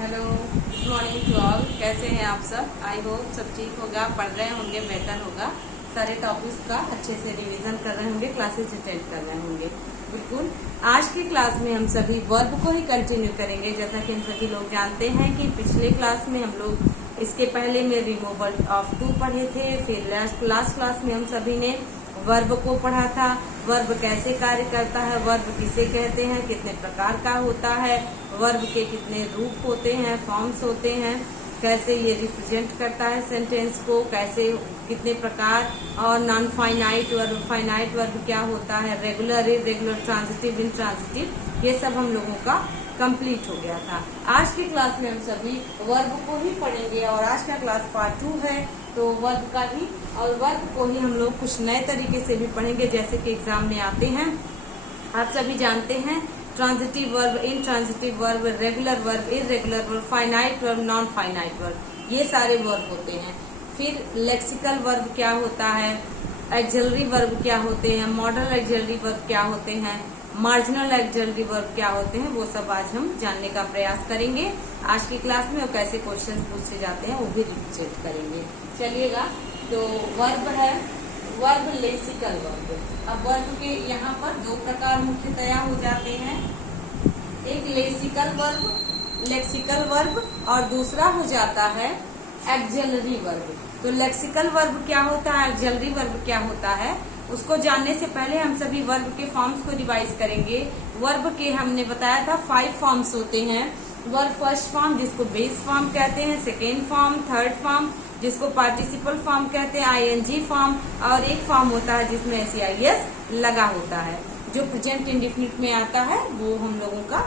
Hello, good morning to all. कैसे हैं आप सब? आई होप सब ठीक होगा, पढ़ रहे होंगे, बेहतर होगा। सारे टॉपिक्स का अच्छे से रिवीजन कर रहे होंगे, क्लासेस अटेंड कर रहे होंगे। बिल्कुल। आज की क्लास में हम सभी वर्ब को ही कंटिन्यू करेंगे। जैसा कि हम सभी लोग जानते हैं कि पिछले क्लास में हम लोग इसके पहले में रिमूवल ऑफ टू पढ़े थे। फिर लास्ट क्लास में हम सभी ने वर्ब को पढ़ा था। वर्ब कैसे कार्य करता है, वर्ब किसे कहते हैं, कितने प्रकार का होता है, वर्ब के कितने रूप होते हैं, फॉर्म्स होते हैं, कैसे ये रिप्रेजेंट करता है सेंटेंस को, कैसे कितने प्रकार, और non finite verb, finite verb क्या होता है, रेगुलर, इरेगुलर, ट्रांजिटिव, इंट्रांजिटिव, ये सब हम लोगों का कंप्लीट हो गया था। आज की क्लास में हम सभी वर्ब को ही पढ़ेंगे और आज का क्लास पार्ट 2 है, तो वर्ब का ही और वर्ब को ही हम लोग कुछ नए तरीके से भी पढ़ेंगे, जैसे कि एग्जाम में आते हैं। आप सभी जानते हैं transitive verb, intransitive verb, regular verb, irregular verb, finite verb, non finite verb, ये सारे वर्ब होते हैं। फिर लेक्सिकल वर्ब क्या होता है, एक्सिलरी वर्ब क्या होते हैं, मॉडल एक्सिलरी वर्ब क्या होते हैं, मार्जिनल एक्सिलरी वर्ब क्या होते हैं, वो सब आज हम जानने का प्रयास करेंगे आज की क्लास में। और कैसे क्वेश्चंस पूछे जाते हैं वो भी रिप्रेजेंट करेंगे। चलिएगा, तो वर्ब है, वर्ब लेक्सिकल वर्ब। अब वर्ब के यहाँ पर दो प्रकार मुख्यतया हो जाते हैं, एक लेक्सिकल वर्ब और दूसरा हो जाता है एक्सिलरी वर्ब। तो लेक्सिकल वर्ब क्या होता है, एक्सिलरी वर्ब क्या होता है, उसको जानने से पहले हम सभी वर्ब के फॉर्म्स को रिवाइज करेंगे। वर्ब के हमने बताया था 5 फॉर्म्स होते हैं। वर्ब फर्स्ट फॉर्म जिसको बेस फॉर्म कहते हैं, सेकेंड फॉर्म, थर्ड फॉर्म जिसको पार्टिसिपल फॉर्म कहते हैं, आईएनजी फॉर्म, और एक फॉर्म होता है जिसमें एसईआईएस लगा होता है, जो प्रेजेंट इंडेफिनिट में आता है, वो हम लोगों का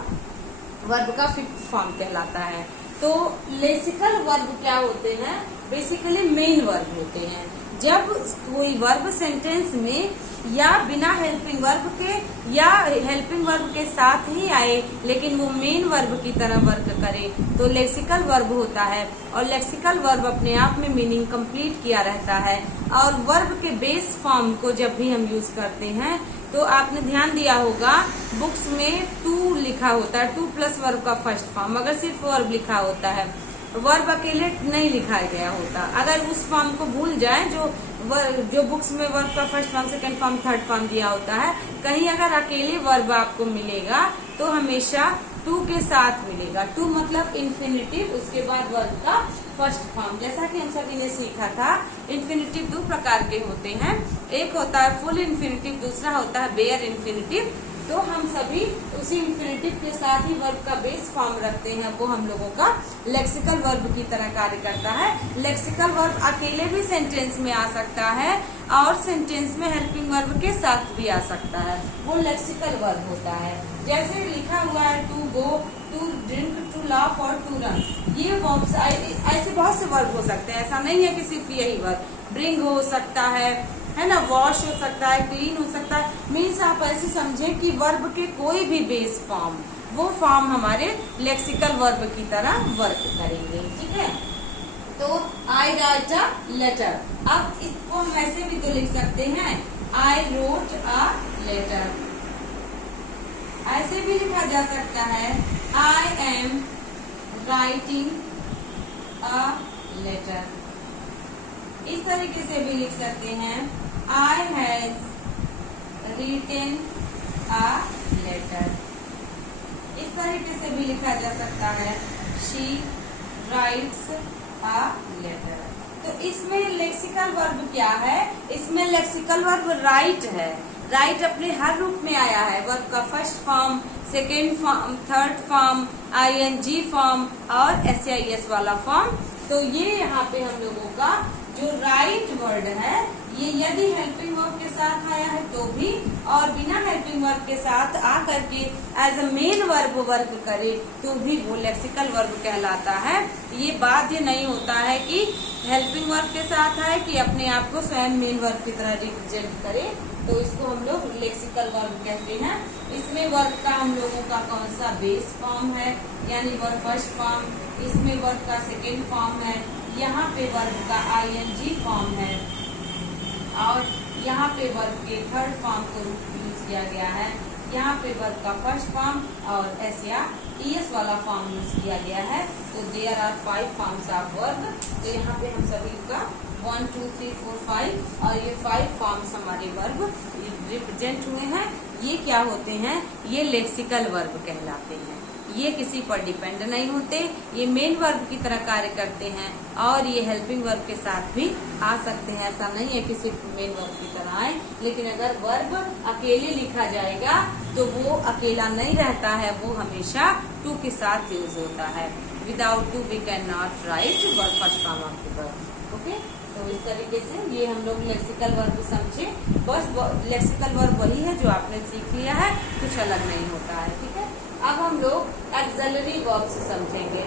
वर्ब का 5th फॉर्म कहलाता है। तो लेक्सिकल वर्ब क्या होते हैं, बेसिकली मेन वर्ब होते हैं। जब कोई वर्ब सेंटेंस में या बिना हेल्पिंग वर्ब के या हेल्पिंग वर्ब के साथ ही आए, लेकिन वो मेन वर्ब की तरह वर्क करे, तो लेक्सिकल वर्ब होता है। और लेक्सिकल वर्ब अपने आप में मीनिंग कंप्लीट किया रहता है। और वर्ब के बेस फॉर्म को जब भी हम यूज करते हैं, तो आपने ध्यान दिया होगा बुक्स में टू लिखा होता है, 2+ वर्ब का फर्स्ट फॉर्म, अगर सिर्फ वर्ब लिखा होता है, वर्ब अकेले नहीं लिखा गया होता। अगर उस फॉर्म को भूल जाए, जो बुक्स में वर्ब का first form, second form, third form दिया होता है, कहीं अगर अकेले वर्ब आपको मिलेगा तो हमेशा टू के साथ मिलेगा। टू मतलब इन्फिनिटिव, उसके बाद वर्ब का फर्स्ट फॉर्म। जैसा कि हम सभी ने सीखा था, इन्फिनिटिव 2 प्रकार के होते हैं, एक होता है फुल इन्फिनिटिव, दूसरा होता है बेयर इन्फिनिटिव। तो हम सभी उसी इन्फिनिटिव के साथ ही वर्ब का बेस फॉर्म रखते हैं, वो हम लोगों का लेक्सिकल वर्ब की तरह कार्य करता है। लेक्सिकल वर्ब अकेले भी सेंटेंस में आ सकता है और सेंटेंस में हेल्पिंग वर्ब के साथ भी आ सकता है, वो लेक्सिकल वर्ब होता है। जैसे लिखा हुआ है to go, to drink, to laugh और टू रन, ये वर्ब्स ऐसे बहुत से वर्ब हो सकते हैं, ऐसा नहीं है कि सिर्फ यही वर्ब। ब्रिंग हो सकता है ना, वॉश हो सकता है, क्लीन हो सकता है। मीन्स आप ऐसे समझें कि वर्ब के कोई भी बेस फॉर्म, वो फॉर्म हमारे लेक्सिकल वर्ब की तरह वर्क करेंगे। ठीक है, तो आई राइट अ लेटर, अब इसको हम ऐसे भी तो लिख सकते हैं, आई रोट अ लेटर, ऐसे भी लिखा जा सकता है, I am writing a letter, इस तरीके से भी लिख सकते हैं, I has written a letter, इस तरीके से भी लिखा जा सकता है, शी राइट्स अ लेटर। तो इसमें लेक्सिकल वर्ब क्या है, इसमें लेक्सिकल वर्ब राइट है। राइट अपने हर रूप में आया है, वर्ब का first form, second form, third form, ING form और एसईआईएस वाला फॉर्म। तो ये यहाँ पे हम लोगों का जो राइट वर्ड है, ये यदि हेल्पिंग वर्ब के साथ आया है तो भी, और बिना हेल्पिंग वर्ब के साथ आकर के as a main verb work करे तो भी वो लेक्सिकल वर्ब कहलाता है। ये बाध्य नहीं होता है कि हेल्पिंग वर्ब के साथ आए कि अपने आप को स्वयं मेन वर्ब की तरह रिप्रेजेंट करे, तो इसको हम लोग लेक्सिकल वर्ब कहते हैं। इसमें वर्ब का हम लोगों का कौन सा बेस फॉर्म है, यानी वर्ब फर्स्ट फॉर्म, इसमें वर्ब का सेकेंड फॉर्म है, यहाँ पे वर्ब का आईएनजी फॉर्म है, और यहाँ पे वर्ब के थर्ड फॉर्म को यूज किया गया है। यहाँ पे वर्ब का फर्स्ट फॉर्म और एस या ईएस वाला फॉर्म यूज किया गया है। तो there are 5 forms of verb. तो यहाँ पे हम सभी का 1 2 3 4 5 और ये 5 फॉर्म्स हमारे वर्ब रिप्रेजेंट हुए हैं। ये क्या होते हैं? ये लेक्सिकल वर्ब कहलाते हैं। ये किसी पर डिपेंड नहीं होते, ये मेन वर्ब की तरह कार्य करते हैं और ये हेल्पिंग वर्ब के साथ भी आ सकते हैं। ऐसा नहीं है कि सिर्फ मेन वर्ब की तरह आए, लेकिन अगर वर्ब अकेले लिखा जाएगा तो वो अकेला नहीं रहता है, वो हमेशा टू के साथ यूज होता है। Without to we can not write verb first form of the verb. Okay, तो इस तरीके से ये हम लोग लेक्सिकल वर्ब समझे। बस लेक्सिकल वर्ब वही है जो आपने सीख लिया है, कुछ अलग नहीं होता है। ठीक है, अब हम लोग एक्सेलरी वर्ब्स समझेंगे।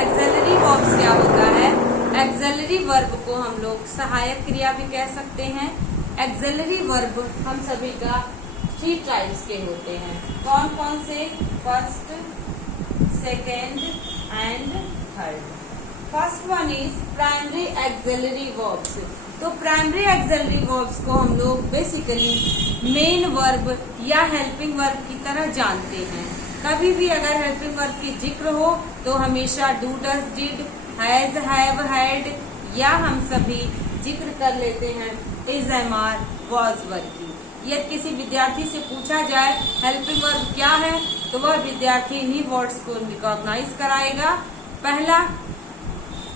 एक्सेलरी वर्ब्स क्या होता है? एक्सेलरी वर्ब को हम लोग सहायक क्रिया भी कह सकते हैं। एक्सेलरी वर्ब हम सभी का 3 टाइप्स के होते हैं। कौन कौन से? First, second and third. First one is primary auxiliary verbs. तो प्राइमरी एक्सेलरी वर्ब्स को हम लोग बेसिकली मेन वर्ब या हेल्पिंग वर्ब की तरह जानते हैं। कभी भी अगर हेल्पिंग वर्ब की जिक्र हो तो हमेशा do, does, did, has, have, had, या हम सभी जिक्र कर लेते हैं is, am, are, was verb की। यदि किसी विद्यार्थी से पूछा जाए हेल्पिंग वर्ब क्या है तो वह विद्यार्थी इन्हीं वर्ड्स को रिकॉग्नाइज कराएगा। पहला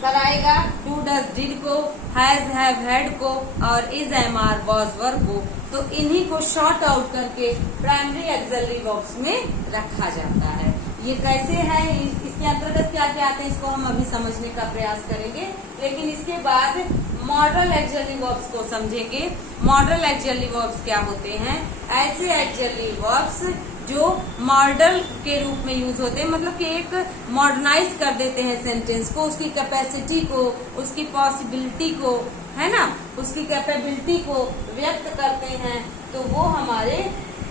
कराएगा डू, डज, डिड को, हैज, हैव, हैड को और is, am, are, was verb को। तो इन्हीं को शॉर्ट आउट करके प्राइमरी एक्सेलरी वर्ब्स में रखा जाता है। ये कैसे है, इसके अंतर्गत क्या क्या आते हैं, इसको हम अभी समझने का प्रयास करेंगे। लेकिन इसके बाद मॉडल एक्सेलरी वर्ब्स को समझेंगे। मॉडल एक्सेलरी वर्ब्स क्या होते हैं? ऐसे एक्सेलरी वर्ब्स जो मॉडल के रूप में यूज होते हैं, मतलब कि एक मॉडर्नाइज कर देते हैं सेंटेंस को, उसकी कैपेसिटी को, उसकी पॉसिबिलिटी को, है ना, उसकी कैपेबिलिटी को व्यक्त करते हैं। तो वो हमारे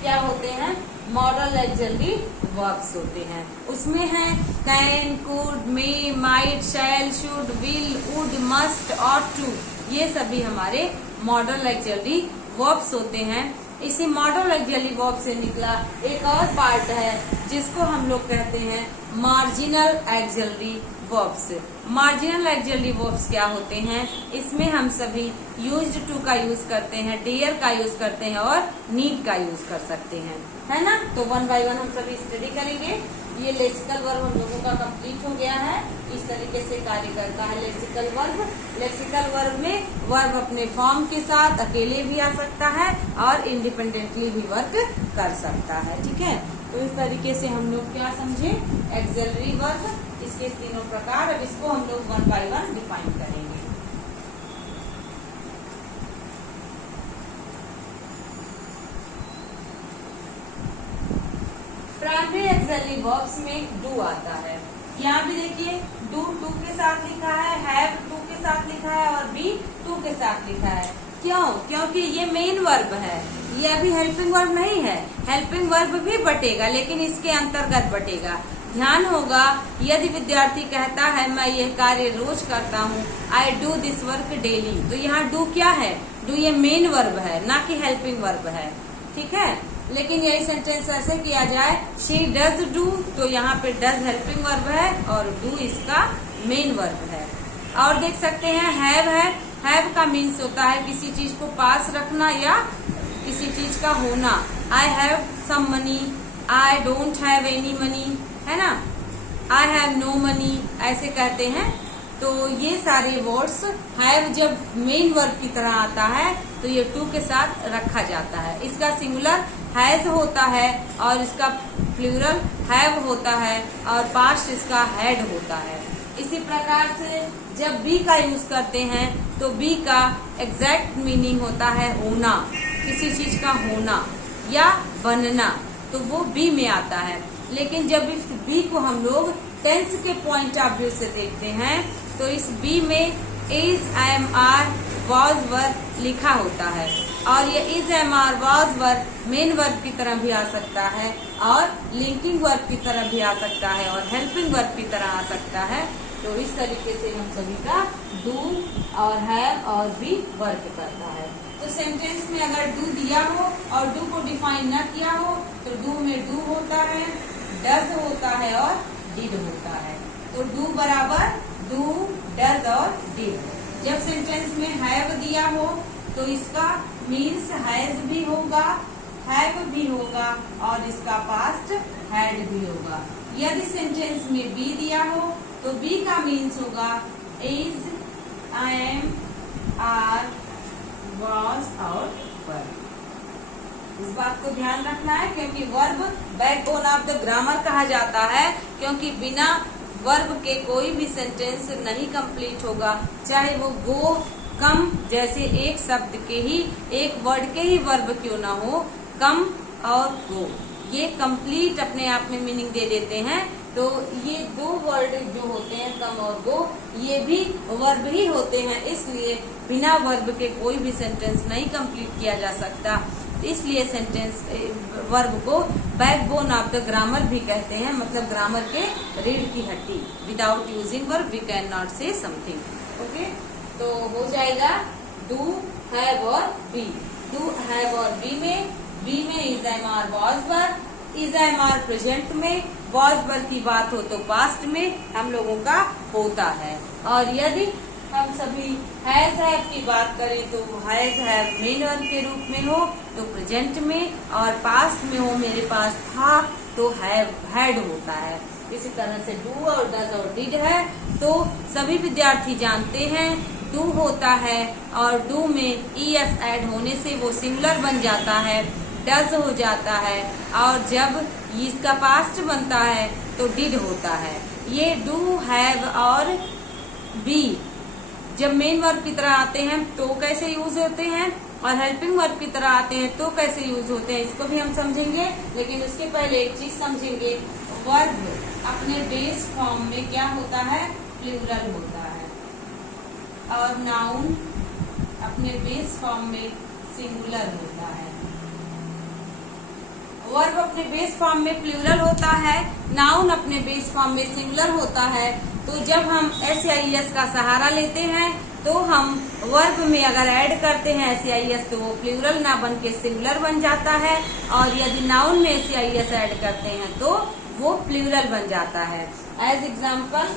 क्या होते हैं? मॉडल एक्सेलरी वर्ब्स होते हैं। उसमें है can, could, may, might, shall, should, will, would, must, ought to. ये सभी हमारे मॉडल एक्सेलरी वर्ब्स होते हैं। इसी मॉडल एक्सेलरी वर्ब से निकला एक और पार्ट है जिसको हम लोग कहते हैं marginal auxiliary verbs. Marginal auxiliary verbs क्या होते हैं? इसमें हम सभी यूज्ड टू का यूज करते हैं, डेयर का यूज करते हैं और नीड का यूज कर सकते हैं, है ना। तो 1 बाय 1 हम सभी स्टडी करेंगे। ये लेक्सिकल वर्ब हम लोगों का कंप्लीट हो गया है। इस तरीके से कार्य करता है लेक्सिकल वर्ब। लेक्सिकल वर्ब में वर्ब अपने फॉर्म के साथ अकेले भी आ सकता है और इंडिपेंडेंटली भी वर्क कर सकता है। ठीक है, तो इस तरीके से हम लोग क्या समझे? एक्सेलरी वर्ब, इसके तीनों प्रकार। अब इसको हम लोग 1 बाय 1 डिफाइन करेंगे। प्राइमरी एक्सेलरी वर्ब्स में डू आता है। यहाँ भी देखिए डू टू के साथ लिखा है, हैव टू के साथ लिखा है और बी टू के साथ लिखा है। क्यों? क्योंकि ये मेन वर्ब है, ये अभी हेल्पिंग वर्ब नहीं है। हेल्पिंग वर्ब भी बटेगा लेकिन इसके अंतर्गत बटेगा। ध्यान होगा, यदि विद्यार्थी कहता है मैं ये कार्य रोज करता हूँ, I do this work daily, तो यहाँ डू क्या है? डू ये मेन वर्ब है, ना कि हेल्पिंग वर्ब है। ठीक है, लेकिन यही सेंटेंस ऐसे किया जाए शी डज डू, तो यहाँ पे डज हेल्पिंग वर्ब है और डू इसका मेन वर्ब है। और देख सकते हैं हैव है। हैव का मीन्स होता है किसी चीज को पास रखना या किसी चीज का होना। I have some money, I don't have any money, है ना। आई हैव नो मनी ऐसे कहते हैं। तो ये सारे वर्ड्स हैव जब मेन वर्ब की तरह आता है तो ये टू के साथ रखा जाता है। इसका सिंगुलर हैज होता है और इसका प्लूरल हैव होता है और पास्ट इसका हैड होता है। इसी प्रकार से जब बी का यूज करते हैं तो बी का एग्जैक्ट मीनिंग होता है होना, किसी चीज का होना या बनना, तो वो बी में आता है। लेकिन जब इस बी को हम लोग टेंस के पॉइंट ऑफ व्यू से देखते हैं तो इस बी में is, am, are, was verb लिखा होता है और ये is, am, are, was verb main verb की तरह भी आ सकता है और लिंकिंग वर्ब की तरह भी आ सकता है और हेल्पिंग वर्ब की तरह आ सकता है। तो इस तरीके से हम सभी का डू और हैव और बी वर्क करता है। तो सेंटेंस में अगर डू दिया हो और डू को डिफाइन न किया हो तो डू में डू होता है, डज होता है और डिड होता है। तो डू बराबर डू, डज और डिड। जब सेंटेंस में हैव दिया हो तो इसका मीन्स हैज भी होगा, हैव भी होगा और इसका पास्ट हैड भी होगा। यदि सेंटेंस में बी दिया हो तो बी का मीन्स होगा is, I am, are, was और were। इस बात को ध्यान रखना है क्योंकि verb backbone of the grammar कहा जाता है, क्योंकि बिना वर्ब के कोई भी सेंटेंस नहीं कंप्लीट होगा, चाहे वो गो, कम जैसे एक शब्द के ही, एक वर्ड के ही वर्ब क्यों ना हो, कम और गो ये कंप्लीट अपने आप में मीनिंग दे देते हैं। तो ये दो वर्ड जो होते हैं कम और गो, ये भी वर्ब ही होते हैं, इसलिए बिना वर्ब के कोई भी सेंटेंस नहीं कंप्लीट किया जा सकता। इसलिए सेंटेंस वर्ब को बैकबोन ऑफ द ग्रामर भी कहते हैं, मतलब ग्रामर के रीढ़ की हड्डी। Without using verb we can not say something. Okay, तो हो जाएगा डू, हैव और बी। डू, हैव और बी में is, am, are, was, were, is, am, are present में, वॉज, वर की बात हो तो पास्ट में हम लोगों का होता है। और यदि हम सभी हैज, हैव की बात करें तो हैज, हैव मेन वर्ब के रूप में हो तो प्रेजेंट में, और पास्ट में हो मेरे पास था तो हैव, हैड होता है। इसी तरह से डू और डज और डिड है तो सभी विद्यार्थी जानते हैं डू होता है और डू में ईएस ऐड होने से वो सिंगुलर बन जाता है, डज हो जाता है, और जब इसका पास्ट बनता है तो डिड होता है। ये डू, हैव और बी जब मेन वर्ब की तरह आते हैं तो कैसे यूज होते हैं, और हेल्पिंग वर्ब की तरह आते हैं तो कैसे यूज होते हैं, इसको भी हम समझेंगे। लेकिन उसके पहले एक चीज समझेंगे, वर्ब अपने बेस फॉर्म में क्या होता है, प्लूरल होता है, और नाउन अपने बेस फॉर्म में सिंगुलर होता है। वर्ब अपने बेस फॉर्म में प्लूरल होता है, नाउन अपने बेस फॉर्म में सिंगुलर होता है। तो जब हम SIS का सहारा लेते हैं तो हम वर्ब में अगर ऐड करते हैं SIS तो वो प्लूरल ना बन के सिंगुलर बन जाता है, और यदि नाउन में SIS ऐड करते हैं तो वो प्लूरल बन जाता है। एज एग्जाम्पल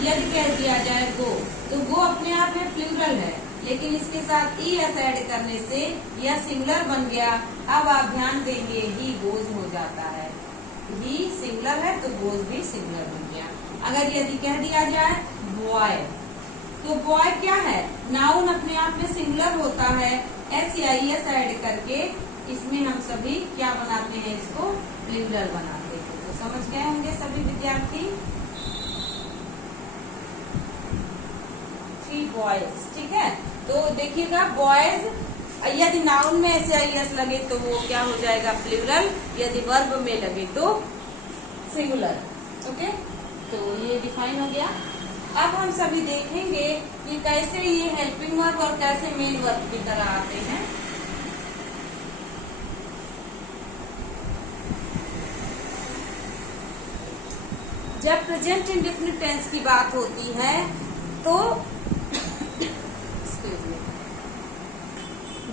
यदि कह दिया जाए गो, तो गो अपने आप में प्लूरल है, लेकिन इसके साथ ES ऐड करने से यह सिंगुलर बन गया। अब आप ध्यान देंगे ही गोज हो जाता है, ही सिंगुलर है तो गोज भी सिंगुलर बन गया। अगर यदि कह दिया जाए बॉय, तो बॉय क्या है, नाउन अपने आप में सिंगुलर होता है, SIS ऐड करके इसमें हम सभी क्या बनाते हैं, इसको प्लूरल बनाते हैं। तो समझ गए होंगे सभी विद्यार्थी। बॉयज, ठीक है। तो देखिएगा बॉयज यदि नाउन में SIS लगे तो वो क्या हो जाएगा, प्लूरल, यदि वर्ब में लगे तो सिंगुलर। ओके, तो ये डिफाइन हो गया। अब हम सभी देखेंगे कि कैसे ये हेल्पिंग वर्ब और कैसे मेन वर्ब की तरह आते हैं। जब प्रेजेंट इंडेफिनिट टेंस की बात होती है तो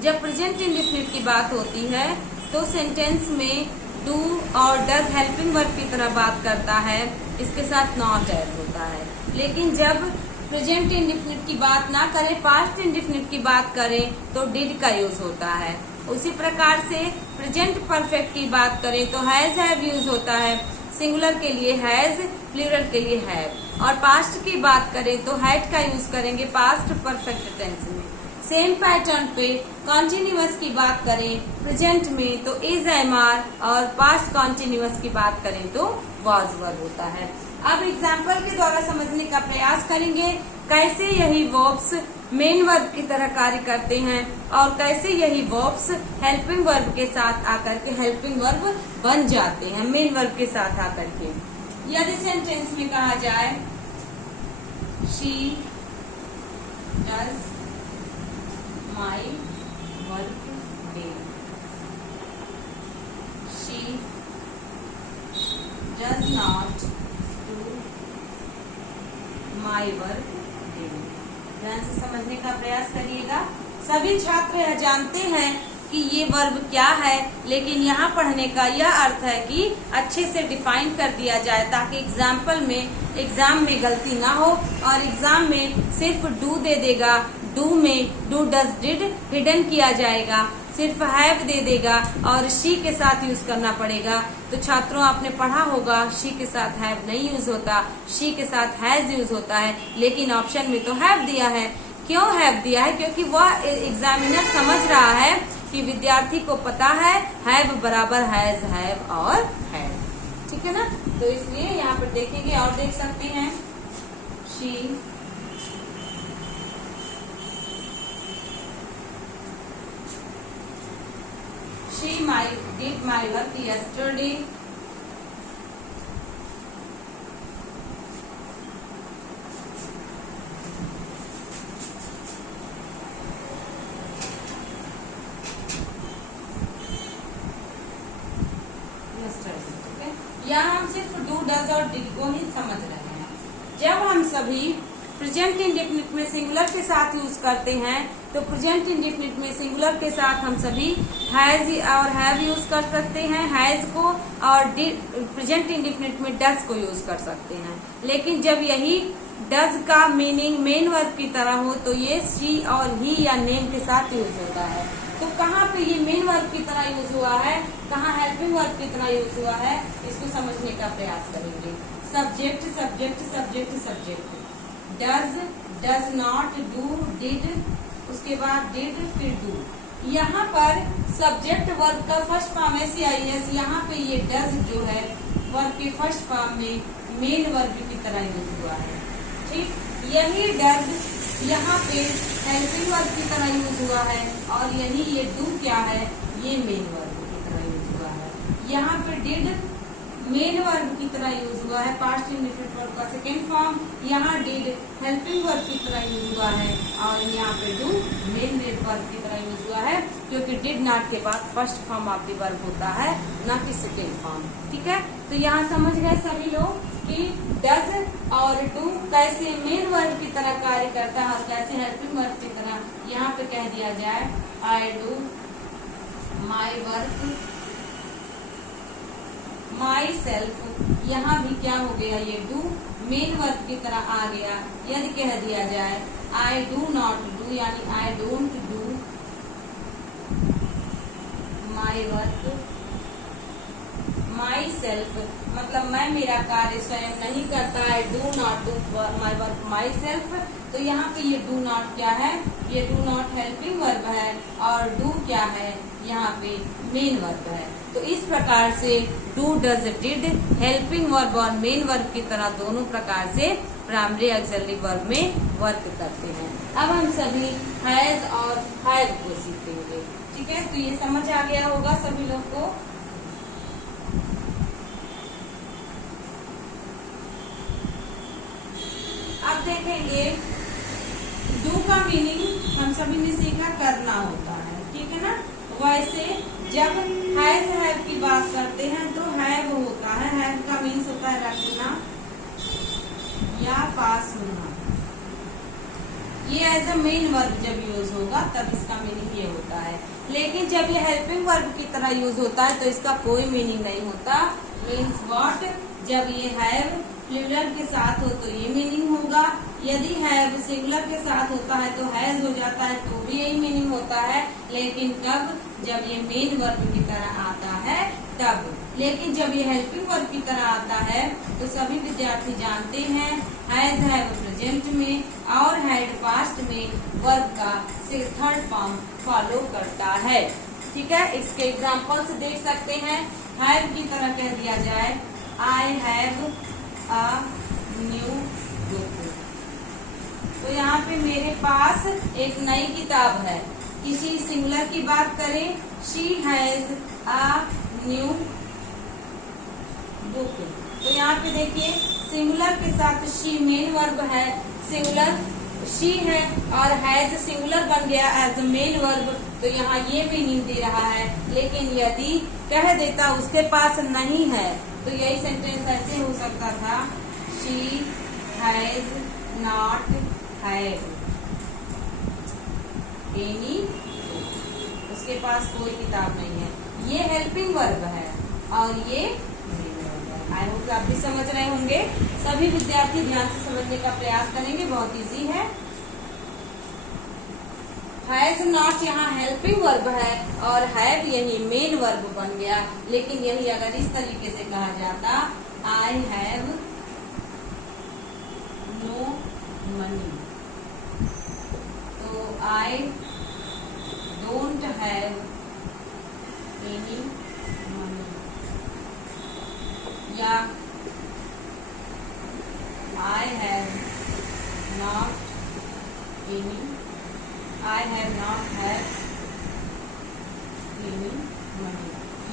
जब प्रेजेंट इंडेफिनिट की बात होती है तो सेंटेंस में डू और डज हेल्पिंग वर्ब की तरह बात करता है, इसके साथ नॉट ऐड होता है। लेकिन जब प्रेजेंट इंडेफिनिट की बात ना करें, पास्ट इंडेफिनिट की बात करें तो डिड का यूज होता है। उसी प्रकार से प्रेजेंट परफेक्ट की बात करें तो हैज, हैव यूज होता है, सिंगुलर के लिए हैज, प्लूरल के लिए हैव। और पास्ट की बात करें तो हैड का यूज करेंगे पास्ट परफेक्ट टेंस में। सेम पैटर्न पे कॉन्टिन्यूअस की बात करें प्रेजेंट में तो इज, एम, आर, और पास्ट कॉन्टिन्यूअस की बात करें तो वॉज वर्ब होता है। अब एग्जाम्पल के द्वारा समझने का प्रयास करेंगे कैसे यही वर्ब्स मेन वर्ब की तरह कार्य करते हैं और कैसे यही वर्ब्स हेल्पिंग वर्ब के साथ आकर के हेल्पिंग वर्ब बन जाते हैं मेन वर्ब के साथ आकर के। यदि सेंटेंस में कहा जाए she does my work daily, she does not do my work daily, ध्यान से समझने का प्रयास करिएगा। सभी छात्र यह जानते हैं कि ये वर्ब क्या है, लेकिन यहाँ पढ़ने का यह अर्थ है कि अच्छे से डिफाइन कर दिया जाए ताकि एग्जाम में गलती ना हो। और एग्जाम में सिर्फ डू दे देगा, डू में डू डज डिड हिडन किया जाएगा, सिर्फ हैव दे देगा और शी के साथ यूज करना पड़ेगा। तो छात्रों आपने पढ़ा होगा शी के साथ हैव नहीं यूज होता, शी के साथ हैज यूज होता है, लेकिन ऑप्शन में तो हैव दिया है। क्यों हैव दिया है? क्योंकि वह एग्जामिनर समझ रहा है कि विद्यार्थी को पता है हैव बराबर हैज, हैव और हैव, ठीक है ना। तो इसलिए यहाँ पर देखेंगे और देख सकते हैं she did my work yesterday. यहाँ हम सिर्फ डू डज और डिड को ही समझ रहे हैं। जब हम सभी प्रेजेंट इंडेफिनिट में सिंगुलर के साथ यूज करते हैं तो प्रेजेंट इंडेफिनिट में सिंगुलर के साथ हम सभी हैज और हैव यूज कर सकते हैं, हैज को, और प्रेजेंट इंडेफिनिट में डज को यूज कर सकते हैं। लेकिन जब यही डज का मीनिंग मेन वर्ब की तरह हो तो ये शी और ही या नेम के साथ यूज होता है। तो कहाँ पे ये मेन वर्ब की तरह यूज हुआ है, कहाँ हेल्पिंग वर्ब की तरह यूज हुआ है, इसको समझने का प्रयास करेंगे। Subject subject subject subject, does, does not, do, did, उसके बाद डिड, फिर डू। यहाँ पर सब्जेक्ट वर्ब का फर्स्ट फॉर्म है CIS, यहाँ पे ये डज जो है वर्ब के फर्स्ट फॉर्म में मेन वर्ब की तरह यूज हुआ है, ठीक। यही डज यहाँ पे हेल्पिंग वर्ब की तरह यूज हुआ है और यही ये डू क्या है, ये मेन वर्ब की तरह यूज हुआ है। यहाँ पे डिड मेन वर्ब की तरह यूज हुआ है, पास्ट इंडेफिनिट वर्ब का सेकेंड फॉर्म। यहाँ डिड हेल्पिंग वर्ब की तरह यूज हुआ है और यहाँ पे डू मेन वर्ब की तरह यूज हुआ है, क्योंकि डिड नॉट के बाद first form of the verb होता है, ना कि सेकेंड फॉर्म, ठीक है। तो यहाँ समझ गए सभी लोग कि डज और डू कैसे मेन वर्ब की तरह कार्य करता है और कैसे हेल्पिंग वर्ब की तरह। यहाँ पे कह दिया जाए I do my work my self, यहाँ भी क्या हो गया, ये डू मेन वर्ब की तरह आ गया। यदि कह दिया जाए आई डू नॉट डू, यानी I don't do my work my self, मतलब मैं मेरा कार्य स्वयं नहीं करता, I do not do my work my self. तो यहाँ पे ये डू नॉट क्या है, ये डू नॉट हेल्पिंग वर्ब है और डू क्या है, यहाँ पे मेन वर्ब है। तो इस प्रकार से do does did helping verb और मेन वर्ब की तरह दोनों प्रकार से प्राइमरी ऑक्सिलरी वर्ब में वर्क करते हैं। अब हम सभी हैज और हैव को सीखेंगे, ठीक है। तो ये समझ आ गया होगा सभी लोग को। अब देखेंगे डू का मीनिंग हम सभी ने सीखा करना होता है, ठीक है ना। वैसे जब हैज हैव की बात करते हैं तो हैव होता है, हैव का मीन्स होता है रखना या पास होना। ये एज अ मेन वर्ब जब यूज होगा तब इसका मीनिंग ये होता है, लेकिन जब ये हेल्पिंग वर्ब की तरह यूज होता है तो इसका कोई मीनिंग नहीं होता। मीन्स व्हाट, जब ये हैव प्लूरल के साथ हो तो ये मीनिंग होगा, यदि हैव सिंगुलर के साथ होता है तो हैज हो जाता है तो भी यही मीनिंग होता है। लेकिन कब, जब ये मेन वर्ब की तरह आता है तब। लेकिन जब ये हेल्पिंग वर्ब की तरह आता है तो सभी विद्यार्थी जानते हैं हैज हैव प्रेजेंट में और हैड पास्ट में वर्ब का थर्ड फॉर्म फॉलो करता है, ठीक है। इसके एग्जाम्पल से देख सकते हैं। हैव की तरह कह दिया जाए I have a new book, तो यहाँ पे मेरे पास एक नई किताब है। किसी सिंगुलर की बात करें, she has a new book, तो यहाँ पे देखिए सिंगुलर के साथ शी मेन वर्ब है, सिंगुलर शी है और हैज सिंगुलर बन गया एज मेन वर्ब, तो यहाँ ये मीनिंग दे रहा है। लेकिन यदि कह देता उसके पास नहीं है तो यही सेंटेंस ऐसे हो सकता था she has not have, any, उसके पास कोई किताब नहीं है। ये हेल्पिंग वर्ब है और ये आई होप आप भी समझ रहे होंगे। सभी विद्यार्थी ध्यान से समझने का प्रयास करेंगे, बहुत इजी है। हैज नॉट यहाँ हेल्पिंग वर्ब है और हैव यही मेन वर्ब बन गया। लेकिन यही अगर इस तरीके से कहा जाता, आई हैव नो मनी, तो I don't have any money, या I have not any, I have not have any money.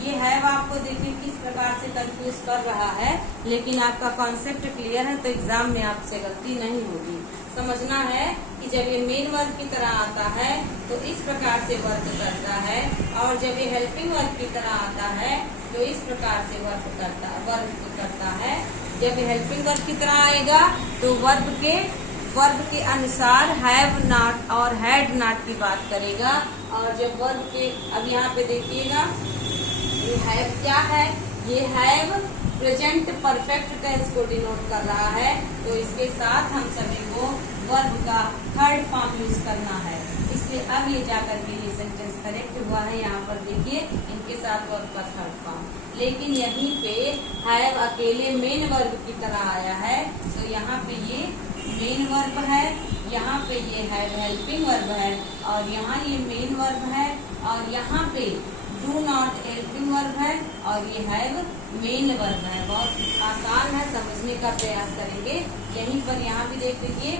ये हैव आपको देखिए किस प्रकार से कंफ्यूज कर रहा है, लेकिन आपका कॉन्सेप्ट क्लियर है तो एग्जाम में आपसे गलती नहीं होगी। समझना है कि जब ये मेन वर्ब की तरह आता है तो इस प्रकार से वर्क करता है, और जब ये हेल्पिंग वर्ब की तरह आता है तो इस प्रकार से वर्क करता है। जब ये हेल्पिंग वर्ब की तरह आएगा तो वर्ब के अनुसार हैव नॉट और हैड नॉट की बात करेगा, और जब वर्ब के, अब यहाँ पे देखिएगा ये हैव क्या है, ये हैव प्रेजेंट परफेक्ट टेंस को डिनोट कर रहा है, तो इसके साथ हम सभी को वर्ब का थर्ड फॉर्म यूज करना है। इसलिए अब ये जाकर के ये सेंटेंस करेक्ट हुआ है। यहाँ पर देखिए इनके साथ वर्ब का थर्ड फॉर्म, लेकिन यहीं पे हैव अकेले मेन वर्ब की तरह आया है, तो यहाँ पे ये मेन वर्ब है, यहाँ पे ये हैव हेल्पिंग वर्ब है, और यहाँ ये मेन वर्ब है, और यहाँ पे डू नॉट हेल्पिंग वर्ब है, और ये हैव मेन वर्ब है। बहुत आसान है, समझने का प्रयास करेंगे। यहीं पर यहाँ भी देख लीजिए,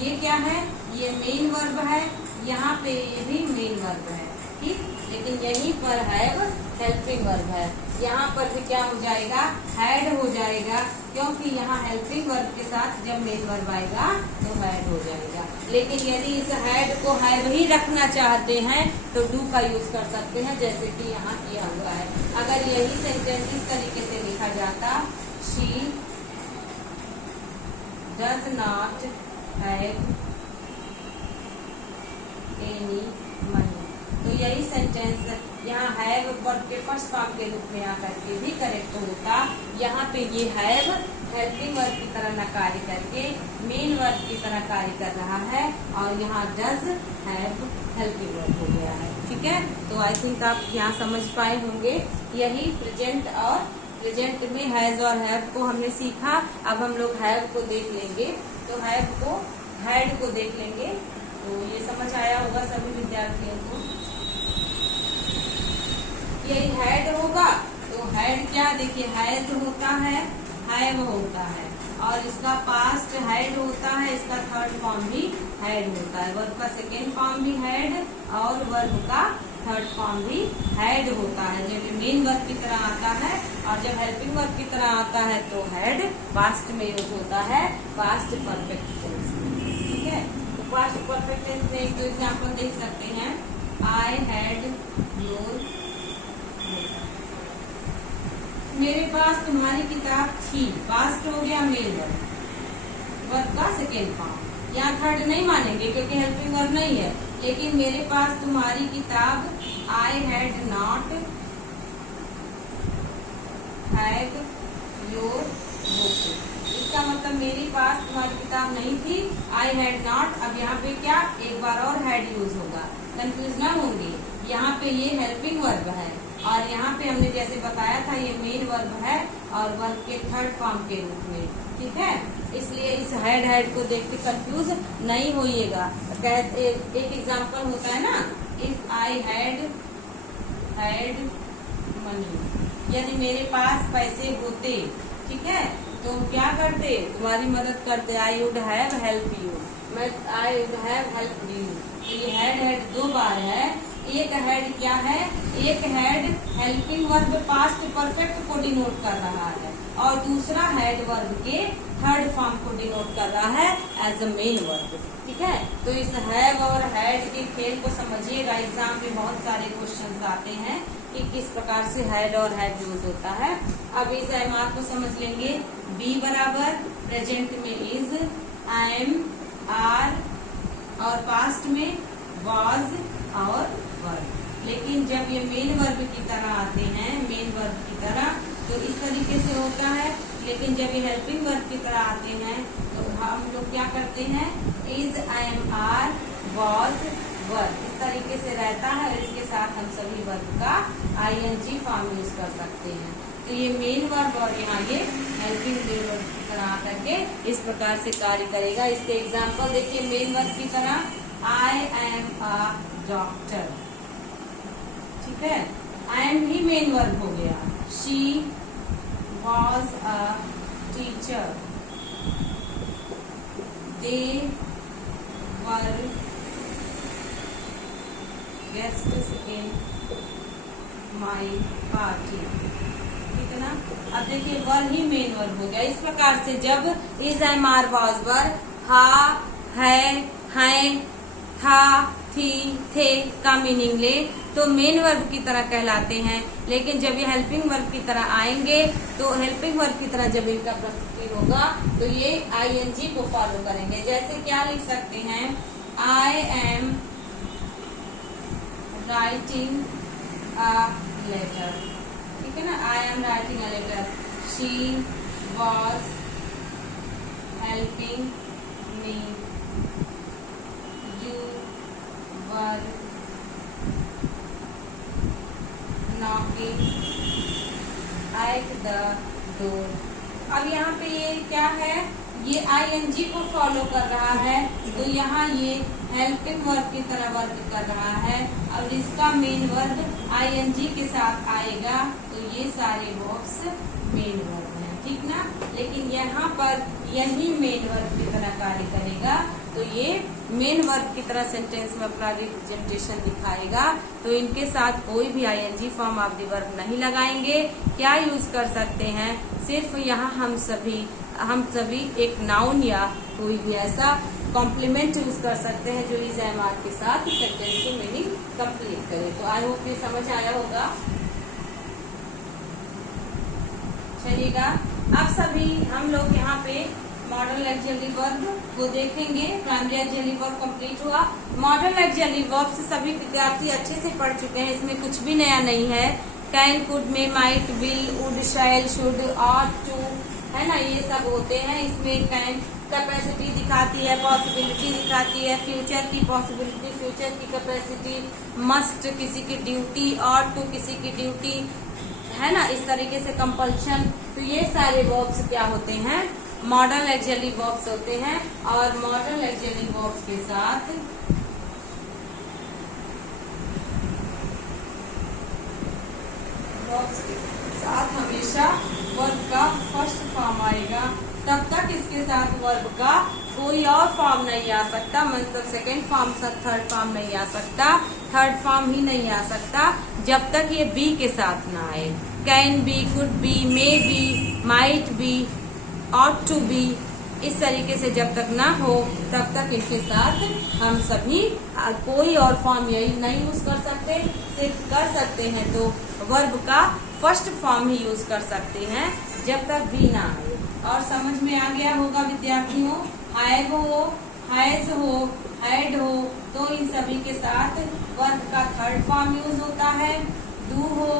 ये क्या है, ये मेन वर्ब है, यहाँ पे ये भी मेन वर्ब है, ठीक। लेकिन यहीं पर हैव हेल्पिंग वर्ब है, यहाँ पर भी क्या हो जाएगा, हैड हो जाएगा, क्योंकि यहाँ हेल्पिंग वर्ब के साथ जब मेन वर्ब आएगा तो हैड हो जाएगा। लेकिन यदि इस हैड को हैव ही रखना चाहते हैं तो डू का यूज कर सकते हैं, जैसे कि यहाँ किया हुआ है। अगर यही सेंटेंस इस तरीके से लिखा जाता, she does not have any money, तो यही सेंटेंस यहाँ हैव वर्ब के फर्स्ट फॉर्म के रूप में आकर के भी करेक्ट होता। यहाँ पे ये हैव हेल्पिंग वर्ब की तरह न कार्य करके मेन वर्ब की तरह कार्य कर रहा है, और यहाँ डज हैव हेल्पिंग वर्ब हो गया है, ठीक है। तो आई थिंक आप यहाँ समझ पाए होंगे। यही प्रेजेंट और प्रेजेंट में हैज और हैव को हमने सीखा। अब हम लोग हैव को देख लेंगे, तो हैव को हैड को देख लेंगे, तो ये समझ आया होगा सभी विद्यार्थियों को। यही हैड होगा, तो हैड क्या, देखिए हैज होता है, हैव होता है, और इसका पास्ट हैड होता है, इसका थर्ड फॉर्म भी हैड होता है। वर्ब का सेकेंड फॉर्म भी हैड और वर्ब का थर्ड फॉर्म भी हैड होता है। जब मेन वर्ब की तरह आता है और जब हेल्पिंग वर्ब की तरह आता है तो हैड पास्ट में यूज होता है, पास्ट परफेक्ट टेंस में, ठीक है। तो पास्ट परफेक्ट टेंस में एक दो एग्जाम्पल देख सकते हैं। आई हैड योर, मेरे पास तुम्हारी किताब थी, पास्ट हो गया मेन वर्ब का सेकेंड फॉर्म। यहाँ थर्ड नहीं मानेंगे क्योंकि हेल्पिंग वर्ब नहीं है, लेकिन मेरे पास तुम्हारी किताब, I had not had your book, इसका मतलब मेरे पास तुम्हारी किताब नहीं थी, आई हैड नॉट। अब यहाँ पे क्या, एक बार और हैड यूज होगा, कंफ्यूज ना होंगे। यहाँ पे ये हेल्पिंग वर्ब है और यहाँ पे हमने जैसे बताया था ये मेन वर्ब है और वर्ब के थर्ड फॉर्म के रूप में, ठीक है। इसलिए इस हैड को देख के कंफ्यूज नहीं होइएगा। एक एग्जांपल होता है ना, इफ आई हैड मनी, यदि मेरे पास पैसे होते, ठीक है, तो हम क्या करते, तुम्हारी मदद करते, I would have help you, I would have help you. ये हैड दो बार है। एक हेड क्या है, एक head helping verb past perfect को डिनोट कर रहा है और दूसरा हेड वर्ब के थर्ड फॉर्म को डिनोट कर रहा है एज अ मेन वर्ब, ठीक है। तो इस हैव और हेड के खेल को समझिएगा, एग्जाम में बहुत सारे क्वेश्चंस आते हैं कि किस प्रकार से हेड और हैड यूज होता है। अब इस एमार को समझ लेंगे। बी बराबर प्रेजेंट में इज, एम, आर और पास्ट में was और were। लेकिन जब ये मेन वर्ब की तरह आते हैं, मेन वर्ब की तरह, तो इस तरीके से होता है। लेकिन जब ये हेल्पिंग वर्ब की तरह आते हैं तो हम लोग क्या करते हैं, is, am, are, was, were इस तरीके से रहता है। और इसके साथ हम सभी वर्ब का ing फॉर्म यूज कर सकते हैं। तो ये मेन वर्ब और यहाँ ये हेल्पिंग वर्ब की तरह आकर के इस प्रकार से कार्य करेगा। इसके एग्जाम्पल देखिए, मेन वर्ब की तरह आई एम अ डॉक्टर, ठीक है, I M he main verb हो गया। She was a teacher, they were guests in my party, ठीक है ना। अब देखिए वर ही मेन वर्ब हो गया। इस प्रकार से जब इज, एम, आर, वाज, वर, हा, है, हैं, था, थी, थे का मीनिंग ले तो मेन वर्ब की तरह कहलाते हैं। लेकिन जब ये हेल्पिंग वर्ब की तरह आएंगे तो हेल्पिंग वर्ब की तरह जब इनका प्रस्तुति होगा तो ये ing को फॉलो करेंगे। जैसे क्या लिख सकते हैं, I am writing a letter, ठीक है ना, I am writing a letter, she was helping me, you were knocking at the door. अब यहाँ पे ये क्या है, ये ing को फॉलो कर रहा है, तो यहाँ ये हेल्पिंग वर्ब की तरह वर्क कर रहा है। और इसका मेन वर्ब ing के साथ आएगा, तो ये सारे वर्ब्स मेन वर्ब हैं, ठीक ना। लेकिन यहाँ पर यही मेन वर्ब की तरह कार्य करेगा, तो ये मेन वर्ब की तरह सेंटेंस में अपना रिप्रेजेंटेशन दिखाएगा। तो इनके साथ कोई भी ing form of the verb नहीं लगाएंगे। क्या यूज कर सकते हैं, सिर्फ यहाँ हम सभी एक नाउन या कोई भी ऐसा कॉम्प्लीमेंट यूज कर सकते हैं जो इज, एम, आर के साथ सेंटेंस की मीनिंग कंप्लीट करे। तो आई होप ये समझ आया होगा। चलिएगा, अब सभी हम लोग यहाँ पे मॉडल ऑक्सिलरी वर्ब को देखेंगे। प्राइमरी ऑक्सिलरी वर्ब कंप्लीट हुआ। मॉडल ऑक्सिलरी वर्ब से सभी विद्यार्थी अच्छे से पढ़ चुके हैं, इसमें कुछ भी नया नहीं है। Can, could, may, might, will, would, shall, should, ought, to, है ना, ये सब होते हैं। इसमें कैन कैपेसिटी दिखाती है, पॉसिबिलिटी दिखाती है, फ्यूचर की पॉसिबिलिटी, फ्यूचर की कैपेसिटी, मस्ट किसी की ड्यूटी, ऑट टू किसी की ड्यूटी, है ना, इस तरीके से कंपल्शन। तो ये सारे वर्ब्स क्या होते हैं, मॉडल ऑक्सिलरी वर्ब्स होते हैं। और मॉडल ऑक्सिलरी वर्ब्स के साथ हमेशा वर्ब का फर्स्ट फॉर्म आएगा। तब तक इसके साथ वर्ब का कोई और फॉर्म नहीं आ सकता, मतलब सेकेंड फॉर्म से थर्ड फॉर्म नहीं आ सकता, थर्ड फॉर्म ही नहीं आ सकता जब तक ये बी के साथ ना आए। Can be, could be, may be, might be, ought to be, इस तरीके से जब तक ना हो तब तक इनके साथ हम सभी कोई और फॉर्म यही नहीं यूज कर सकते। सिर्फ कर सकते हैं तो वर्ब का फर्स्ट फॉर्म ही यूज कर सकते हैं जब तक भी ना आए। और समझ में आ गया होगा विद्यार्थियों, हैव हो, हैज हो, हैड हो, तो इन सभी के साथ वर्ब का थर्ड फॉर्म यूज होता है। डू हो,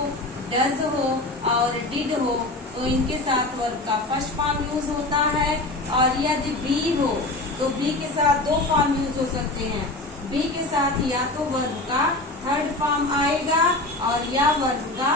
डज हो और डिड हो, तो इनके साथ वर्ब का फर्स्ट फॉर्म यूज होता है। और यदि बी हो तो बी के साथ दो फॉर्म यूज हो सकते हैं। बी के साथ या तो वर्ब का थर्ड फॉर्म आएगा और या वर्ब का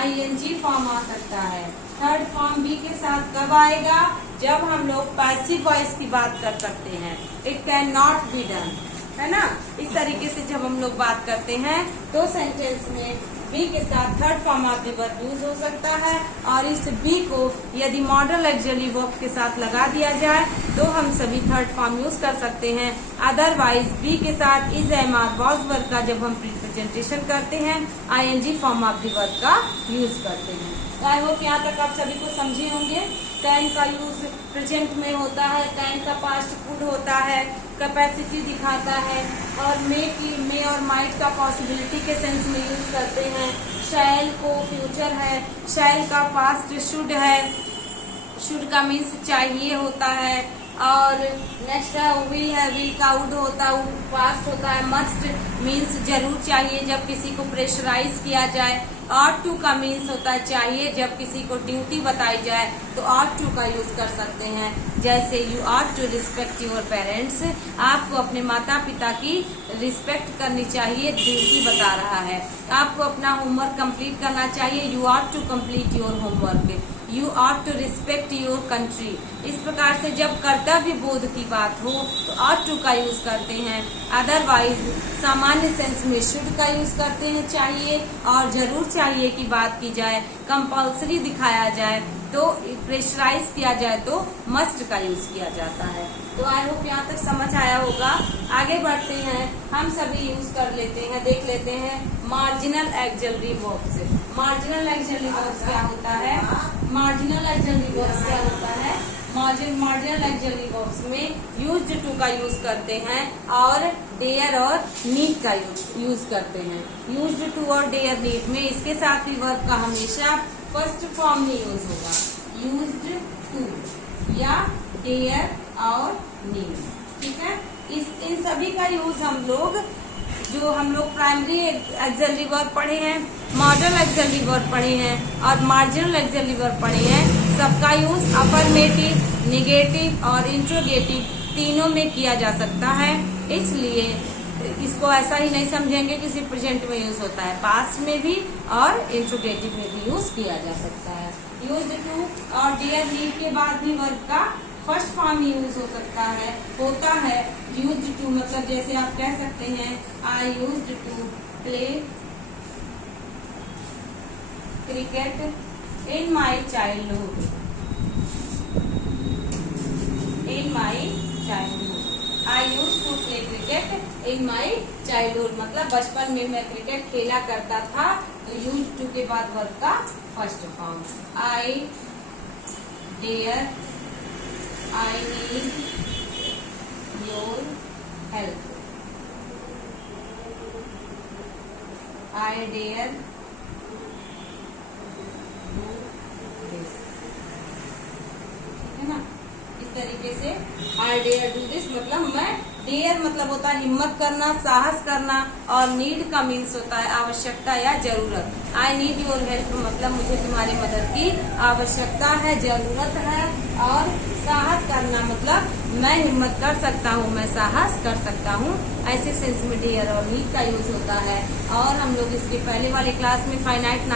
ing फॉर्म आ सकता है। थर्ड फॉर्म बी के साथ कब आएगा, जब हम लोग पैसिव वॉइस की बात कर सकते हैं। It can not be done, है ना, इस तरीके से जब हम लोग बात करते हैं तो सेंटेंस में बी के साथ third form of the verb use हो सकता है। और इस बी को यदि मॉडल ऑक्सिलरी वर्ब के साथ लगा दिया जाए तो हम सभी थर्ड फॉर्म यूज कर सकते हैं। अदरवाइज बी के साथ is, am, are, was verb का जब हम प्रेजेंटेशन करते हैं ing form of the verb का यूज करते हैं। आई होप यहाँ तक आप सभी को समझे होंगे। कैन का यूज प्रेजेंट में होता है, कैन का पास्ट कुड होता है, कैपेसिटी दिखाता है। और मे और माइट का पॉसिबिलिटी के सेंस में यूज करते हैं। शैल को फ्यूचर है, शैल का पास्ट शुड है, शुड का मीन्स चाहिए होता है। और नेक्स्ट है विल है, विल का वुड होता है, पास्ट होता है। मस्ट मीन्स जरूर चाहिए जब किसी को प्रेशराइज किया जाए। ऑट टू का मीन्स होता है चाहिए जब किसी को ड्यूटी बताई जाए तो ऑट टू का यूज कर सकते हैं। जैसे you ought to respect your parents, आपको अपने माता पिता की रिस्पेक्ट करनी चाहिए, ड्यूटी बता रहा है। आपको अपना होमवर्क कंप्लीट करना चाहिए, you ought to complete your homework. You ought to respect your country. इस प्रकार से जब कर्तव्य बोध की बात हो तो ऑट टू का यूज करते हैं। अदरवाइज सामान्य सेंस में शुड का यूज करते हैं चाहिए, और जरूर चाहिए की बात की जाए, कंपल्सरी दिखाया जाए तो प्रेशराइज किया जाए तो मस्ट का यूज किया जाता है। तो आई होप यहाँ तक समझ आया होगा। आगे बढ़ते हैं, हम सभी यूज कर लेते हैं, देख लेते हैं marginal axillary verbs. Marginal axillary verbs क्या होता है? मार्जिनल एक्सिलरी वर्ब्स क्या होता है? मार्जिनल एक्सिलरी वर्ब्स में यूज्ड टू का यूज करते हैं और डेयर और नीड का यूज करते हैं। यूज्ड टू और डेयर नीड में इसके साथ ही वर्ब का हमेशा फर्स्ट फॉर्म में यूज होगा, यूज्ड टू या डेयर और नीड। ठीक है, इन सभी का यूज हम लोग प्राइमरी एक्सिलरी वर्ब पढ़े हैं, मॉडल एक्सिलरी वर्ब पढ़े हैं और मार्जिनल एक्सिलरी वर्ब पढ़े हैं, सबका यूज अफर्मेटिव, नेगेटिव और इंट्रोगेटिव तीनों में किया जा सकता है। इसलिए इसको ऐसा ही नहीं समझेंगे कि सिर्फ प्रेजेंट में यूज होता है, पास्ट में भी और इंट्रोगेटिव में भी यूज किया जा सकता है। यूज्ड टू और डियर नीड के बाद भी वर्ब का फर्स्ट फॉर्म यूज हो सकता है, होता है। यूज्ड टू मतलब जैसे आप कह सकते हैं I used to play cricket in my childhood. In my childhood I used to play cricket in my childhood मतलब बचपन में मैं क्रिकेट खेला करता था। तो यूज्ड टू के बाद वर्ब का first form. I dare, I need your help. I dare do this. ठीक है ना? इस तरीके से I dare do this मतलब मैं, डेयर मतलब होता है हिम्मत करना, साहस करना, और नीड का मीन्स होता है आवश्यकता या जरूरत। आई नीड योर हेल्प मतलब मुझे तुम्हारी मदद की आवश्यकता है, जरूरत है। और साहस करना मतलब मैं हिम्मत कर सकता हूँ, मैं साहस कर सकता हूँ। ऐसे सेंस में डेयर और नीड का यूज होता है। और हम लोग इसके पहले वाले क्लास में फाइनाइट,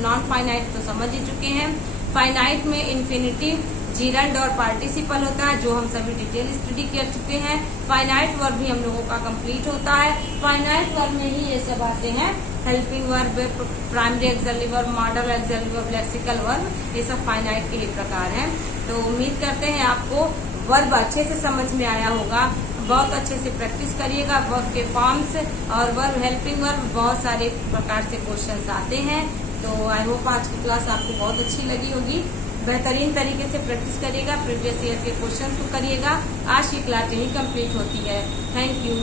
नॉन फाइनाइट तो समझ ही चुके हैं। फाइनाइट में इन्फिनिटिव, जीरंड और पार्टिसिपल होता है, जो हम सभी डिटेल स्टडी कर चुके हैं। फाइनाइट वर्ब भी हम लोगों का कंप्लीट होता है। फाइनाइट वर्ब में ही ये सब आते हैं, helping verb, primary axillary verb, model axillary verb, lexical verb, ये सब फाइनाइट के ही प्रकार हैं। तो उम्मीद करते हैं आपको वर्ब अच्छे से समझ में आया होगा। बहुत अच्छे से प्रैक्टिस करिएगा। वर्ब के फॉर्म्स और वर्ब, हेल्पिंग वर्ब, बहुत सारे प्रकार से क्वेश्चंस आते हैं। तो आई होप आज की क्लास आपको बहुत अच्छी लगी होगी। बेहतरीन तरीके से प्रैक्टिस करिएगा, प्रीवियस ईयर के क्वेश्चन को करिएगा। आज की क्लास यही कंप्लीट होती है। Thank you.